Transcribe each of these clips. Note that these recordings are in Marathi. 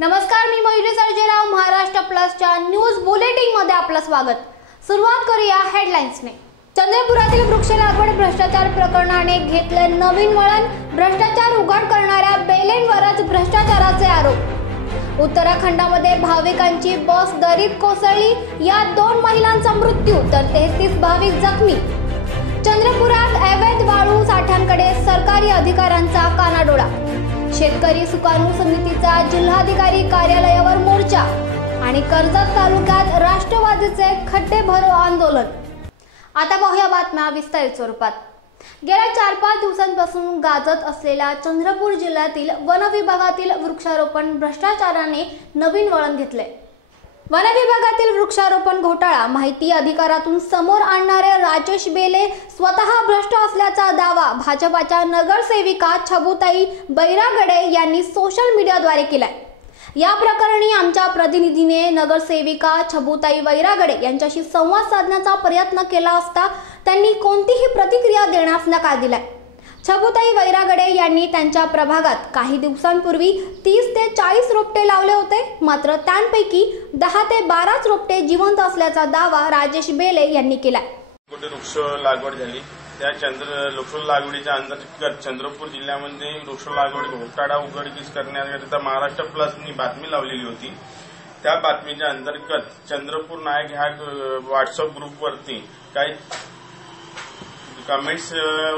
नमस्कार, मी मयुरी सर्जेराव. महाराष्ट्र प्लसच्या न्यूज बुलेटिन मध्ये आपलं स्वागत. सुरुवात करूया हेडलाईन्सने. चंद्रपुरातील वृक्ष लागवड भ्रष्टाचार प्रकरणाने घेतले नवीन वळण. भ्रष्टाचार उघड करणाऱ्या बेलेंवरच भ्रष्टाचाराचे आरोप. उत्तराखंडामध्ये भाविकांची बस दरीत कोसळली. यात 2 महिलांचा मृत्यू तर 33 भाविक जखमी. चंद्रपुरात अवैध वाळू साठ्यांकडे सरकारी अधिकाऱ्यांचा कानाडोळा. शेतकरी सुकाणू समितीचा जिल्हाधिकारी कार्यालयावर मोर्चा. आणि कर्जत तालुक्यात राष्ट्रवादीचे खड्डे भरो आंदोलन. आता पाहूया बातम्या विस्तारित स्वरूपात. गेल्या 4-5 दिवसांपासून गाजत असलेल्या चंद्रपूर जिल्ह्यातील वन विभागातील वृक्षारोपण भ्रष्टाचाराने नवीन वळण घेतले. वन विभागातील वृक्षारोपण घोटाळा माहिती अधिकारातून समोर आणणारे राजेश बेले स्वतः भ्रष्ट असल्याचा दावा भाजपाच्या नगरसेविका छबुताई बैरागडे यांनी सोशल मीडियाद्वारे केलाय. या प्रकरणी आमच्या प्रतिनिधीने नगरसेविका छबुताई बैरागडे यांच्याशी संवाद साधण्याचा प्रयत्न केला असता त्यांनी कोणतीही प्रतिक्रिया देण्यास नकार दिलाय. छबुताई बैरागडे यांनी त्यांच्या प्रभागात काही दिवसांपूर्वी 30 ते 40 रोपटे लावले होते. मात्र त्यांपैकी 10 ते 12 रोपटे जिवंत असल्याचा दावा राजेश बेले यांनी केला. वृक्ष लागवड झाली. त्या वृक्ष लागवडीच्या अंतर्गत चंद्रपूर जिल्ह्यामध्ये वृक्ष लागवड घोटाळा उघडकीस करण्याकरिता महाराष्ट्र प्लसनी बातमी लावलेली होती. त्या बातमीच्या अंतर्गत चंद्रपूर नायक ह्या व्हॉट्सअप ग्रुपवरती काही कमेंट्स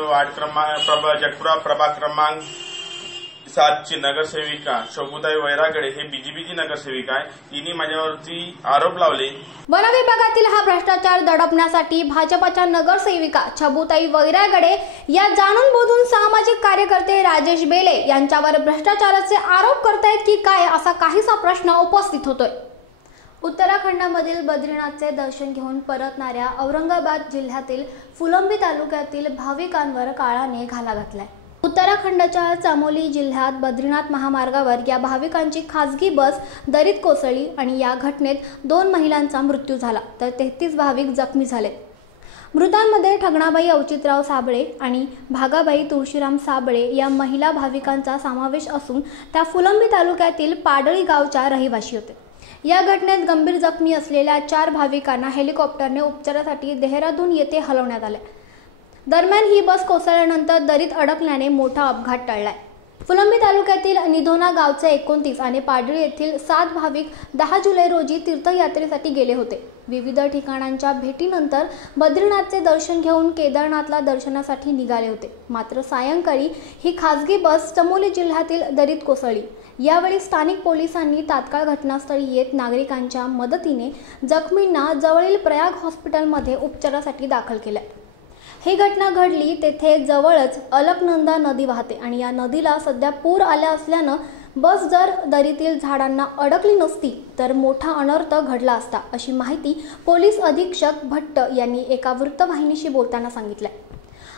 वार्ड क्रमांक जटपुरा प्रभाग क्रमांक 7 ची नगरसेविका छबुताई बैरागडे हे बीजेपीची नगरसेविका आहे. तिने माझ्यावरती आरोप लावले. वन विभागातील हा भ्रष्टाचार दडपण्यासाठी भाजपच्या नगरसेविका छबुताई बैरागडे या जाणून बुजून सामाजिक कार्यकर्ते राजेश बेले यांच्यावर भ्रष्टाचाराचे आरोप करतायत की काय, असा काहीसा प्रश्न उपस्थित होतोय. उत्तराखंडामधील बद्रीनाथचे दर्शन घेऊन परतणाऱ्या औरंगाबाद जिल्ह्यातील फुलंबी तालुक्यातील भाविकांवर काळाने घाला घातलाय. उत्तराखंडच्या चामोली जिल्ह्यात बद्रीनाथ महामार्गावर या भाविकांची खासगी बस दरीत कोसळली आणि या घटनेत 2 महिलांचा मृत्यू झाला तर 33 भाविक जखमी झाले. मृतांमध्ये ठगणाबाई अवचितराव साबळे आणि भागाबाई तुळशीराम साबळे या महिला भाविकांचा समावेश असून त्या फुलंबी तालुक्यातील पाडळी गावच्या रहिवाशी होते. या घटनेत गंभीर जखमी असलेल्या 4 भाविकांना हेलिकॉप्टरने उपचारासाठी देहरादून येथे हलवण्यात आले. दरम्यान ही बस कोसळल्यानंतर दरीत अडकल्याने मोठा अपघात टळलाय. फुलंबी तालुक्यातील निधोना गावचे 29 आणि पाडळी येथील 7 भाविक 10 जुलै रोजी तीर्थयात्रेसाठी गेले होते. विविध ठिकाणांच्या भेटीनंतर बद्रीनाथचे दर्शन घेऊन केदारनाथला दर्शनासाठी निघाले होते. मात्र सायंकाळी ही खासगी बस चमोली जिल्ह्यातील दरीत कोसळली. यावेळी स्थानिक पोलिसांनी तात्काळ घटनास्थळी येत नागरिकांच्या मदतीने जखमींना जवळील प्रयाग हॉस्पिटलमध्ये उपचारासाठी दाखल केले. ही घटना घडली तेथे जवळच अलकनंदा नदी वाहते आणि या नदीला सध्या पूर आला असल्यानं बस जर दरीतील झाडांना अडकली नसती तर मोठा अनर्थ घडला असता, अशी माहिती पोलीस अधीक्षक भट्ट यांनी एका वृत्तवाहिनीशी बोलताना सांगितले.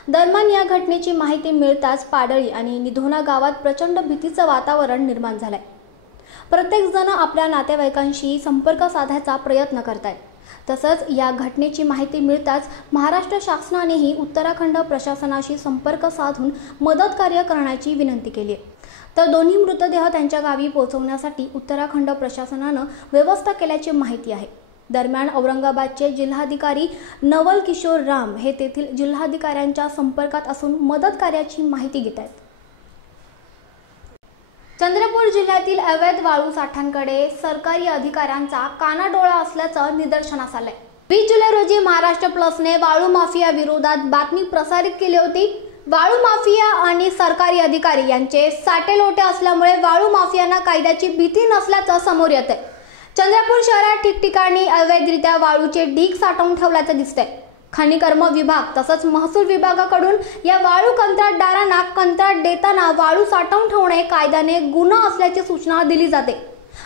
दरम्यान या घटनेची माहिती मिळताच पाडळी आणि निधोना गावात प्रचंड भीतीचं वातावरण निर्माण झालंय. प्रत्येक जण आपल्या नातेवाईकांशी संपर्क साधायचा प्रयत्न करतायत. तसंच या घटनेची माहिती मिळताच महाराष्ट्र शासनानेही उत्तराखंड प्रशासनाशी संपर्क साधून मदत कार्य करण्याची विनंती केली आहे. तर दोन्ही मृतदेह त्यांच्या गावी पोहोचवण्यासाठी उत्तराखंड प्रशासनानं व्यवस्था केल्याची माहिती आहे. दरम्यान औरंगाबादचे जिल्हाधिकारी नवल किशोर राम हे तेथील जिल्हाधिकाऱ्यांच्या संपर्कात असून मदत कार्याची माहिती घेत आहेत. चंद्रपूर जिल्ह्यातील अवैध वाळू साठ्यांकडे सरकारी अधिकाऱ्यांचा कानाडोळा असल्याचं निदर्शनास आलंय. 20 जुलै रोजी महाराष्ट्र प्लसने वाळू माफिया विरोधात बातमी प्रसारित केली होती. वाळू माफिया आणि सरकारी अधिकारी यांचे साटेलोटे असल्यामुळे वाळू माफियांना कायद्याची भीती नसल्याचं समोर येतंय. चंद्रपूर शहरात ठिकठिकाणी अवैधरित्या वाळूचे ढीग साठवून ठेवल्याचं दिसतंय. खनिकर्म विभाग तसंच महसूल विभागाकडून या वाळू कंत्राटदारांना कंत्राट देताना वाळू साठवून ठेवणे कायद्याने गुन्हा असल्याची सूचना दिली जाते.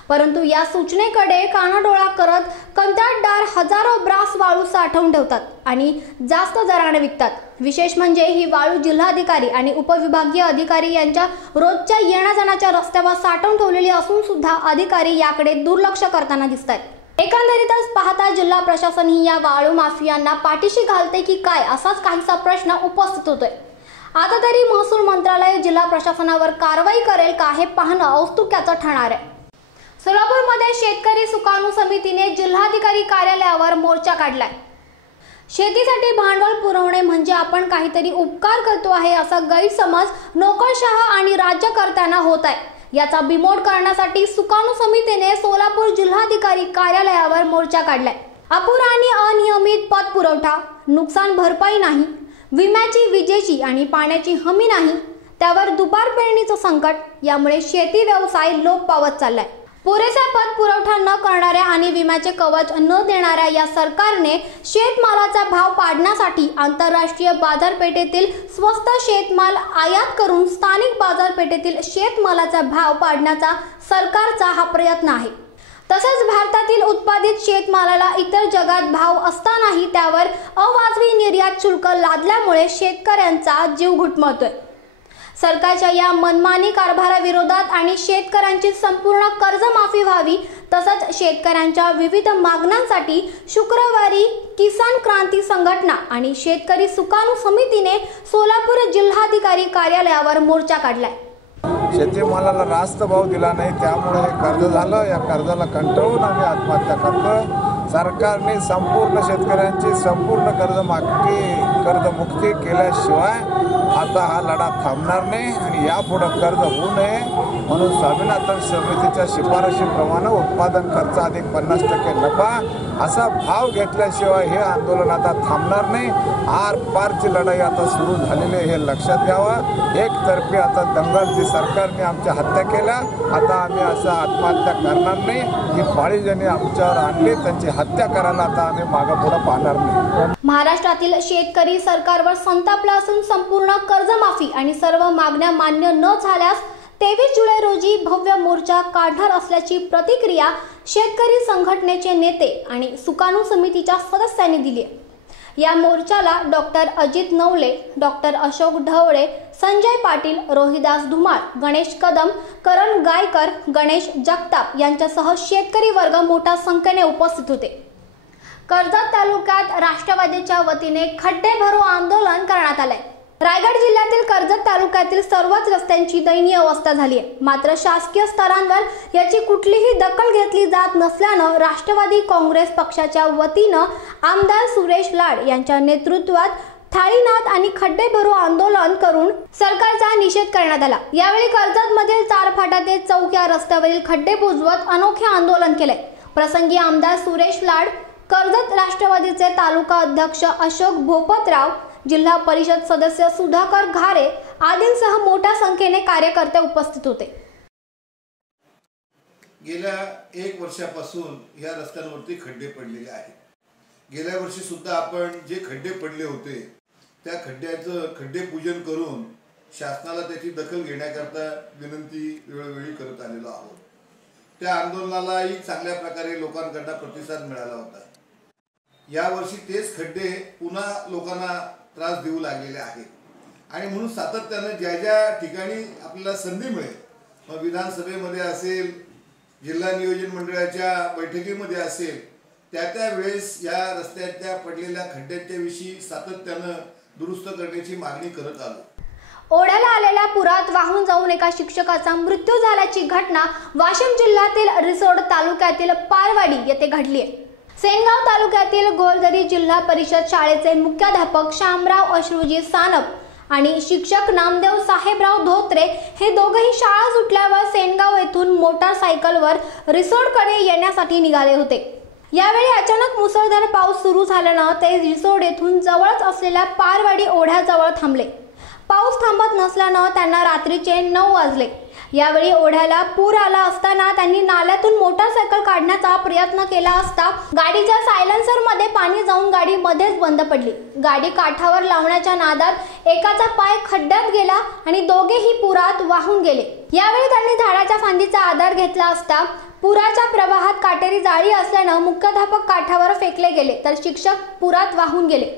परंतु या सूचनेकडे कानाडोळा करत कंत्राटदार हजारो ब्रास वाळू साठवून ठेवतात आणि जास्त दराने विकतात. विशेष म्हणजे ही वाळू जिल्हाधिकारी आणि उपविभागीय अधिकारी यांच्या रोजच्या येण्याजाण्याच्या रस्त्यावर साठवून ठेवलेली असून सुद्धा अधिकारी याकडे दुर्लक्ष करताना दिसतात. एकंदरीतच पाहता जिल्हा प्रशासन ही या वाळू माफियांना पाठीशी घालते की काय, असाच काहीसा प्रश्न उपस्थित होतोय. आता तरी महसूल मंत्रालय जिल्हा प्रशासनावर कारवाई करेल का हे पाहणं औत्सुक्याचं ठरणार आहे. सोलापूरमध्ये शेतकरी सुकाणू समितीने जिल्हाधिकारी कार्यालयावर मोर्चा काढलाय। शेतीसाठी भांडवल पुरवणे म्हणजे आपण काहीतरी उपकार करतो आहे असा गैरसमज नोकरशहा आणि राज्यकर्त्यांना होत आहे। याचा बिमोड करण्यासाठी सुकाणू समितीने सोलापूर जिल्हाधिकारी कार्यालयावर मोर्चा काढलाय। अपुरा आणि अनियमित पत पुरवठा, नुकसान भरपाई नाही, विम्याची, विजेची आणि पाण्याची हमी नाही, त्यावर दुबार पेरणीचं संकट, यामुळे शेती व्यवसाय लोप पावत चाललाय। पुरेसा पत पुरवठा न करणाऱ्या आणि विम्याचे कवच न देणाऱ्या या सरकारने शेतमालाचा भाव पाडण्यासाठी आंतरराष्ट्रीय बाजारपेठेतील स्वस्त शेतमाल आयात करून स्थानिक बाजारपेठेतील शेतमालाचा भाव पाडण्याचा सरकारचा हा प्रयत्न आहे। तसेच भारतातील उत्पादित शेतमालाला इतर जगात भाव असतानाही त्यावर अवाजवी निर्यात शुल्क लादल्यामुळे शेतकऱ्यांचा जीव घुटमळतोय। सरकारच्या या मनमानी कारभाराविरोधात आणि शेतकऱ्यांची संपूर्ण कर्जमाफी व्हावी तसंच शेतकऱ्यांच्या विविध मागण्यांसाठी शुक्रवारी किसान क्रांती संघटना आणि शेतकरी सुकाणू समितीने सोलापूर जिल्हाधिकारी कार्यालयावर मोर्चा काढलाय। शेतीमालाला रास्त भाव दिला नाही, त्यामुळे हे कर्ज झालं। या कर्जाला कंटाळून आम्ही आत्महत्या करतो। सरकारने संपूर्ण शेतकऱ्यांची संपूर्ण कर्जमुक्ती केल्याशिवाय आता हा लढा थांबणार नाही आणि यापुढे कर्ज होऊ नये म्हणून स्वामीनाथन समितीच्या शिफारशीप्रमाणे उत्पादन खर्च अधिक 50% नफा असा भाव घेतल्याशिवाय हे आंदोलन आता थांबणार नाही। आरपारची लढाई आता सुरू झालेली आहे, हे लक्षात घ्यावं। एकतर्फी आता दंगलची सरकारने आमच्या हत्या केल्या, आता आम्ही असं आत्महत्या करणार नाही। ही पाळी ज्यांनी आमच्यावर आणली त्यांची हत्या करायला आता आम्ही मागेपुढे पाहणार नाही। महाराष्ट्रातील शेतकरी सरकारवर संतापला असून संपूर्ण कर्जमाफी आणि सर्व मागण्या मान्य न झाल्यास 23 जुलै रोजी भव्य मोर्चा काढणार असल्याची प्रतिक्रिया शेतकरी संघटनेचे नेते आणि सुकाणू समितीच्या सदस्यांनी दिली आहे। या मोर्चाला डॉक्टर अजित नवले, डॉक्टर अशोक ढवळे, संजय पाटील, रोहिदास धुमाळ, गणेश कदम, करण गायकर, गणेश जगताप यांच्यासह शेतकरी वर्ग मोठ्या संख्येने उपस्थित होते। कर्जत तालुक्यात राष्ट्रवादीच्या वतीने खड्डे भरो आंदोलन करण्यात आले। रायगड जिल्ह्यातील कर्जत तालुक्यातील सर्वच रस्त्यांची दयनीय अवस्था झाली आहे, मात्र शासकीय स्तरांवर याची कुठलीही दखल घेतली जात नसल्यानं राष्ट्रवादी काँग्रेस पक्षाच्या वतीनं आमदार सुरेश लाड यांच्या नेतृत्वात थाळीनाद आणि खड्डे भरो आंदोलन करून सरकारचा निषेध करण्यात आला। यावेळी कर्जतमधील 4 फाटा ते चौक या रस्त्यावरील खड्डे बुजवत अनोखे आंदोलन केले। प्रसंगी आमदार सुरेश लाड, कर्जत राष्ट्रवादीचे तालुका अध्यक्ष अशोक भोपतराव, जिल्हा परिषद सदस्य सुधाकर घारे आदींसह मोठ्या संख्येने कार्यकर्ते उपस्थित होते। गेल्या 1 वर्षापासून या रस्त्यांवरती खड्डे पडलेले आहेत। गेल्या वर्षी सुद्धा आपण जे खड्डे पडले होते त्या खड्ड्याचं खड्डे पूजन करून शासनाला त्याची दखल घेण्याकरता विनंती वेळोवेळी करत आलेलो आहोत। त्या आंदोलनालाही चांगल्या प्रकारे लोकांकडून प्रतिसाद मिळाला होता। यावर्षी तेच खड्डे पुन्हा लोकांना त्रास देऊ लागलेले आहेत आणि म्हणून सातत्याने ज्या ज्या ठिकाणी आपल्याला संधी मिळेल, मग विधानसभेमध्ये असेल, जिल्हा नियोजन मंडळाच्या बैठकीमध्ये असेल, त्या वेळेस या रस्त्याच्या पडलेल्या खड्ड्यांच्या विषयी सातत्याने दुरुस्त करण्याची मागणी करत आलो। ओढ्याला आलेल्या पुरात वाहून जाऊन एका शिक्षकाचा मृत्यू झाल्याची घटना वाशिम जिल्ह्यातील रिसोड तालुक्यातील पारवाडी येथे घडली आहे। सेनगाव तालुक्यातील गोलदरी जिल्हा परिषद शाळेचे मुख्याध्यापक शामराव अश्रुजी सानप आणि शिक्षक नामदेव साहेबराव धोत्रे हे दोघेही शाळा सुटल्यावर सेनगाव येथून मोटारसायकलवर रिसोडकडे येण्यासाठी निघाले होते। यावेळी अचानक मुसळधार पाऊस सुरू झाल्यानं ते रिसोड येथून जवळच असलेल्या पारवाडी ओढ्याजवळ थांबले। पाऊस थांबत नसल्यानं त्यांना रात्रीचे 9 वाजले। यावेळी ओढ्याला पूर आला असताना त्यांनी नाल्यातून मोटारसायकल काढण्याचा प्रयत्न केला असता गाडीच्या सायलेन्सरमध्ये पाणी जाऊन गाडी मध्येच बंद पडली। गाडी काठावर लावण्याच्या नादात एकाचा पाय खड्ड्यात गेला आणि दोघेही पुरात वाहून गेले। यावेळी त्यांनी झाडाच्या फांदीचा आधार घेतला असता पुराच्या प्रवाहात काटेरी जाळी असल्यानं मुख्याध्यापक काठावर फेकले गेले तर शिक्षक पुरात वाहून गेले।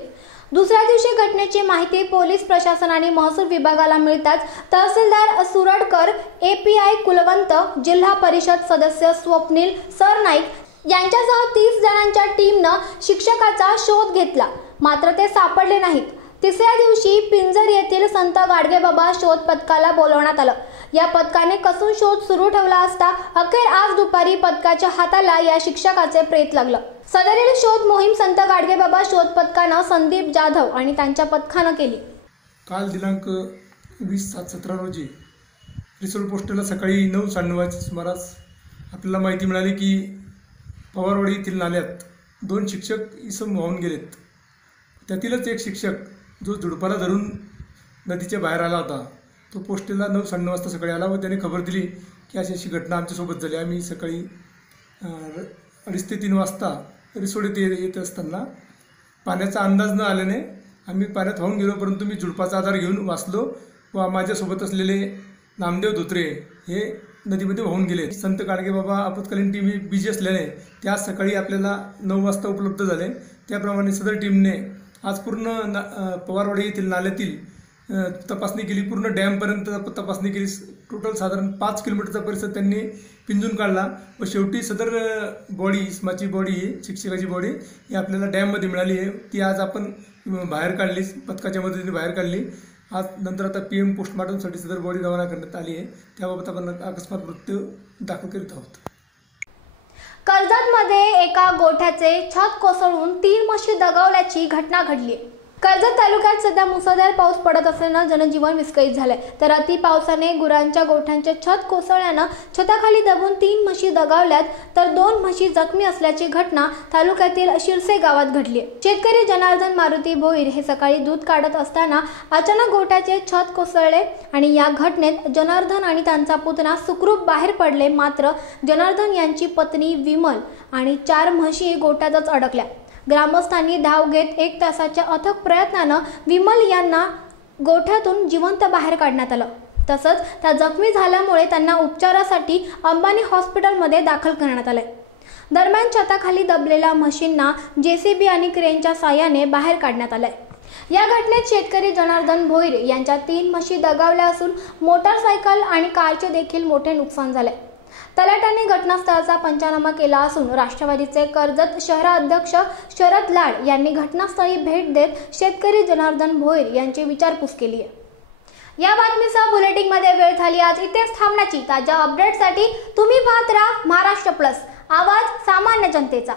दुसऱ्या दिवशी घटनेची माहिती पोलीस प्रशासन आणि महसूल विभागाला मिळताच तहसीलदार सुरडकर, एपीआय कुलवंत, जिल्हा परिषद सदस्य स्वप्नील सरनाईक यांच्यासह 30 जणांच्या टीमनं शिक्षकाचा शोध घेतला, मात्र ते सापडले नाहीत। तिसऱ्या दिवशी पिंजर येथील संत गाडगेबाबा शोध पथकाला बोलवण्यात आलं। या पथकाने कसून शोध सुरू ठेवला असता अखेर आज दुपारी पथकाच्या हाताला या शिक्षकाचे प्रेत लागलं। सदरील शोध मोहीम संत गाडगेबाबा शोध पथकानं संदीप जाधव आणि त्यांच्या पथकानं केली। काल दिनांक 20/7/17 रोजी रिसोड पोस्टला सकाळी 9:9:30 सुमारास आपल्याला माहिती मिळाली की पवारवाडी येथील नाल्यात 2 शिक्षक इसम वाहून गेलेत। त्यातीलच एक शिक्षक जो झुडपाला धरून नदीच्या बाहेर आला होता तो पोस्टेला 9:9:30 वाजता सकाळी आला व त्याने खबर दिली की अशी घटना आमच्यासोबत झाली। आम्ही सकाळी 2:30 ते 3 वाजता रिसोड येथे येत असताना पाण्याचा अंदाज न आल्याने आम्ही पाण्यात वाहून गेलो, परंतु मी झुडपाचा आधार घेऊन वाचलो व माझ्यासोबत असलेले नामदेव धोत्रे हे नदीमध्ये वाहून गेले। संत गाडगेबाबा आपत्कालीन टीम ही बिजी असल्याने त्या सकाळी आपल्याला 9 वाजता उपलब्ध झाले। त्याप्रमाणे सदर टीमने आज पूर्ण पवारवाडी येथील नाल्यातील तपासणी केली, पूर्ण डॅमपर्यंत तपासणी केली। टोटल साधारण 5 किलोमीटरचा परिसर त्यांनी पिंजून काढला व शेवटी सदर बॉडी इस्माची बॉडी शिक्षकाची बॉडी ही आपल्याला डॅममध्ये मिळाली आहे। ती आज आपण बाहेर काढली, पथकाच्या मदतीने बाहेर काढली। आज नंतर आता PM पोस्टमॉर्टमसाठी सदर बॉडी रवाना करण्यात आली आहे। त्याबाबत आपण अकस्मात मृत्यू दाखल करीत आहोत। कर्जतमध्ये एका गोठ्याचे छत कोसळून 3 म्हशी दगावल्याची घटना घडली। कर्जत तालुक्यात सध्या मुसळधार पाऊस पडत असल्यानं जनजीवन विस्कळीत झालंय, तर अति पावसाने गुरांच्या गोठ्यांचे छत कोसळल्यानं छताखाली दबून 3 म्हशी दगावल्यात, तर 2 म्हशी जखमी असल्याची घटना तालुक्यातील शिरसे गावात घडली। शेतकरी जनार्दन मारुती भोईर हे सकाळी दूध काढत असताना अचानक गोठ्याचे छत कोसळले आणि या घटनेत जनार्दन आणि त्यांचा पुतणा सुखरूप बाहेर पडले। मात्र जनार्दन यांची पत्नी विमल आणि 4 म्हशी गोठ्यातच अडकल्या। ग्रामस्थांनी धाव घेत 1 तासाच्या अथक प्रयत्नानं विमल यांना गोठ्यातून जिवंत बाहेर काढण्यात आलं। तसंच त्या जखमी झाल्यामुळे त्यांना उपचारासाठी अंबानी हॉस्पिटलमध्ये दाखल करण्यात आले। दरम्यान छताखाली दबलेल्या म्हशींना JCB आणि क्रेनच्या साहाय्याने बाहेर काढण्यात आले। या घटनेत शेतकरी जनार्दन भोईर यांच्या 3 म्हशी दगावल्या असून मोटारसायकल आणि कारचे देखील मोठे नुकसान झाले। तलाट्याने घटनास्थळाचा पंचनामा केला असून राष्ट्रवादीचे कर्जत शहराध्यक्ष शरद लाड यांनी घटनास्थळी भेट देत शेतकरी जनार्दन भोईर यांची विचारपूस केली आहे। या बातमीसह बुलेटिनमध्ये वेळ झाली आज इथेच थांबण्याची। ताज्या अपडेटसाठी तुम्ही पाहत राहा महाराष्ट्र प्लस, आवाज सामान्य जनतेचा।